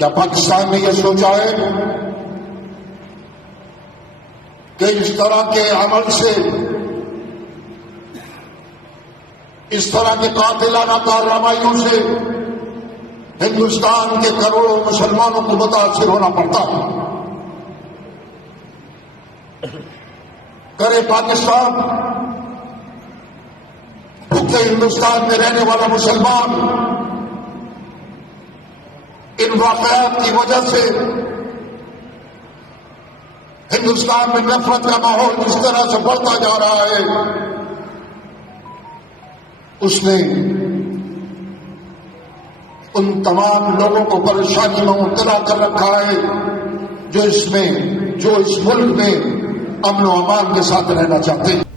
क्या पाकिस्तान ने यह सोचा है कि इस तरह के अमल से, इस तरह के कातिलाना कार्रवाइयों से हिंदुस्तान के करोड़ों मुसलमानों को मुतासिर होना पड़ता है? करे पाकिस्तान, भूखे हिंदुस्तान में रहने वाला मुसलमान इन वाकयात की वजह से हिंदुस्तान में नफरत का माहौल जिस तरह से बढ़ता जा रहा है, उसने उन तमाम लोगों को परेशानी में मुब्तला कर रखा है जो इस मुल्क में अमन व अमान के साथ रहना चाहते हैं।